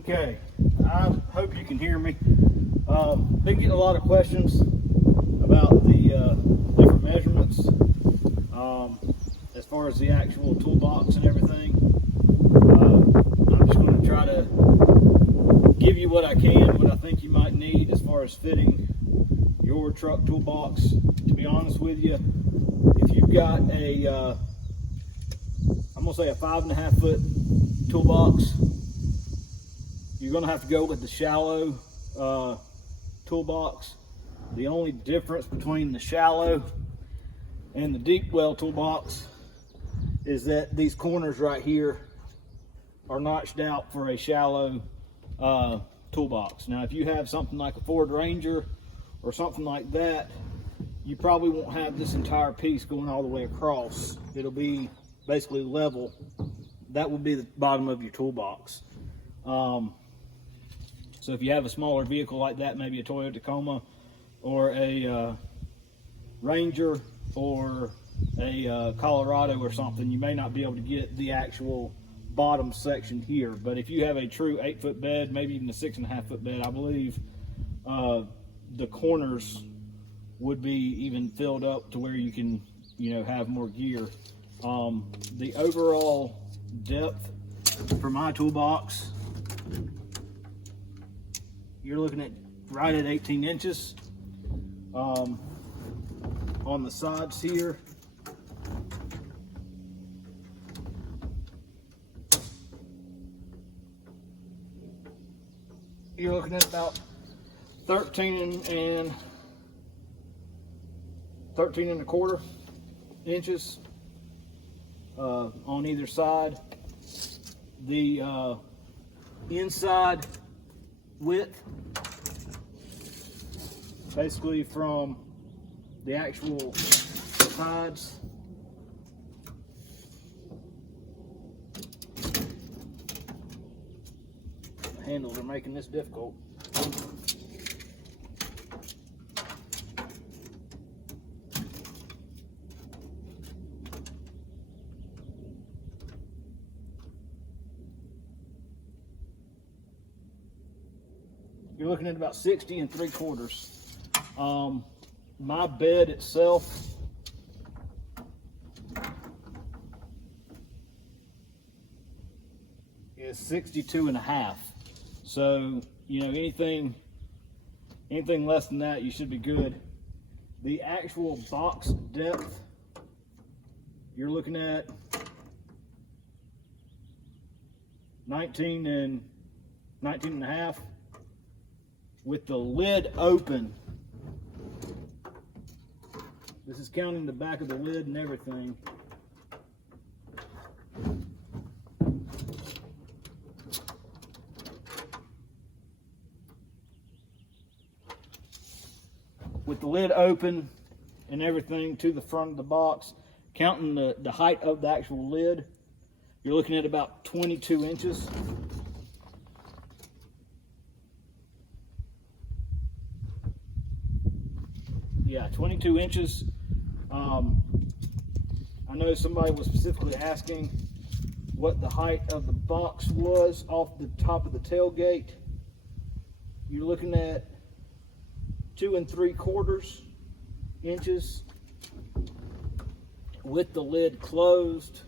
Okay, I hope you can hear me. Been getting a lot of questions about the different measurements as far as the actual toolbox and everything. I'm just going to try to give you what I can, what I think you might need as far as fitting your truck toolbox. To be honest with you, if you've got a, I'm going to say a 5.5 foot toolbox, you're going to have to go with the shallow toolbox. The only difference between the shallow and the deep well toolbox is that these corners right here are notched out for a shallow toolbox. Now, if you have something like a Ford Ranger or something like that, you probably won't have this entire piece going all the way across. It'll be basically level. That will be the bottom of your toolbox. So if you have a smaller vehicle like that, maybe a Toyota Tacoma or a Ranger or a Colorado or something, you may not be able to get the actual bottom section here. But if you have a true 8 foot bed, maybe even a 6.5 foot bed, I believe the corners would be even filled up to where you can, have more gear. The overall depth for my toolbox, you're looking at right at 18 inches. On the sides here, you're looking at about 13 and a quarter inches on either side. The inside width, basically from the actual sides the handles are making this difficult. You're looking at about 60 3/4. My bed itself is 62.5. So, anything less than that, you should be good. The actual box depth, you're looking at 19 and 19.5 with the lid open. This is counting the back of the lid and everything. With the lid open and everything to the front of the box, counting the height of the actual lid, you're looking at about 22 inches. Yeah, 22 inches. I know somebody was specifically asking what the height of the box was off the top of the tailgate. You're looking at 2 3/4 inches with the lid closed.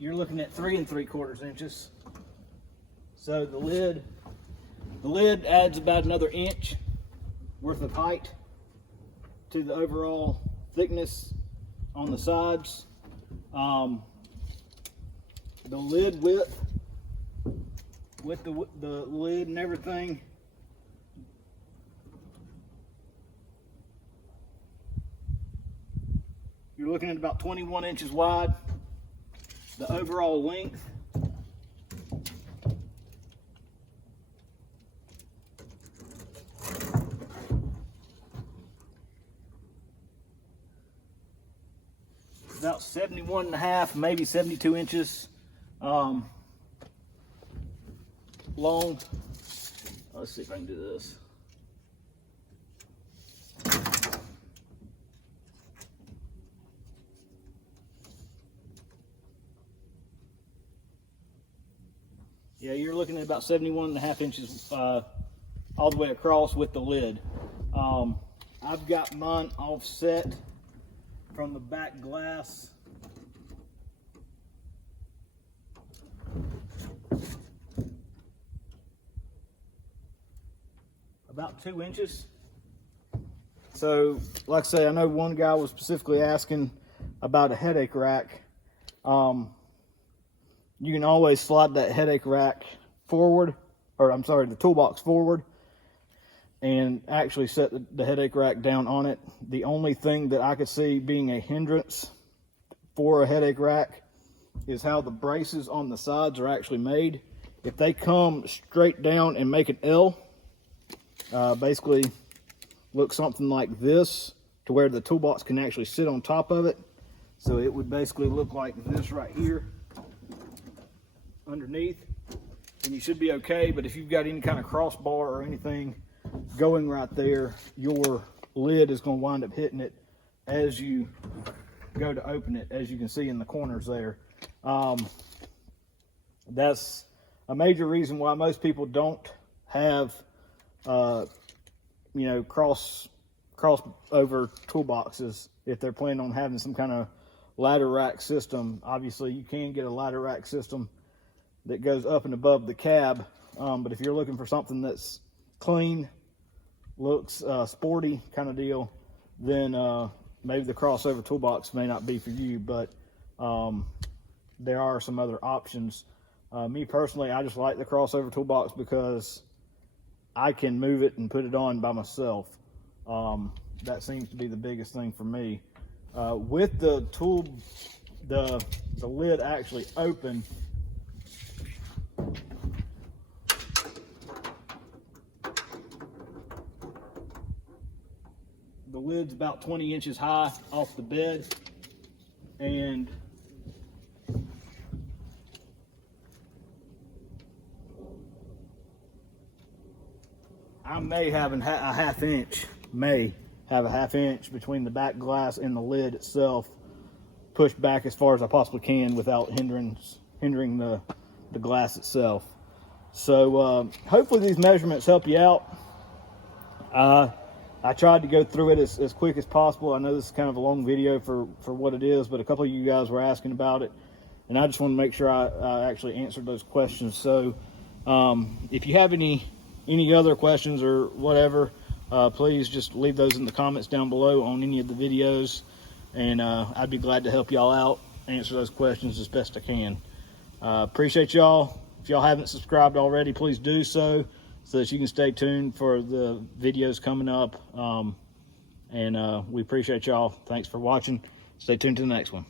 You're looking at 3 3/4 inches. So the lid adds about another inch worth of height to the overall thickness on the sides. The lid width with the lid and everything, you're looking at about 21 inches wide. The overall length, about 71.5, maybe 72 inches long. Let's see if I can do this. Yeah, you're looking at about 71.5 inches all the way across with the lid. I've got mine offset from the back glass about 2 inches. So, like I say, I know one guy was specifically asking about a headache rack. You can always slide that headache rack forward, or I'm sorry, the toolbox forward, and actually set the headache rack down on it. The only thing that I could see being a hindrance for a headache rack is how the braces on the sides are actually made. If they come straight down and make an L, basically look something like this, to where the toolbox can actually sit on top of it. So it would basically look like this right here underneath, and you should be okay. But if you've got any kind of crossbar or anything going right there, your lid is going to wind up hitting it as you go to open it, as you can see in the corners there. That's a major reason why most people don't have you know, cross over toolboxes if they're planning on having some kind of ladder rack system. Obviously you can get a ladder rack system that goes up and above the cab, but if you're looking for something that's clean, looks sporty kind of deal, then maybe the crossover toolbox may not be for you. But there are some other options. Me personally, I just like the crossover toolbox because I can move it and put it on by myself. That seems to be the biggest thing for me. With the lid actually open, the lid's about 20 inches high off the bed, and I may have a half inch between the back glass and the lid itself, pushed back as far as I possibly can without hindering the glass itself. So hopefully these measurements help you out. I tried to go through it as quick as possible. I know this is kind of a long video for what it is, but a couple of you guys were asking about it, and I just want to make sure I actually answered those questions. So if you have any other questions or whatever, please just leave those in the comments down below on any of the videos, and I'd be glad to help y'all out, answer those questions as best I can. Appreciate y'all. If y'all haven't subscribed already, please do so that you can stay tuned for the videos coming up. And we appreciate y'all. Thanks for watching. Stay tuned to the next one.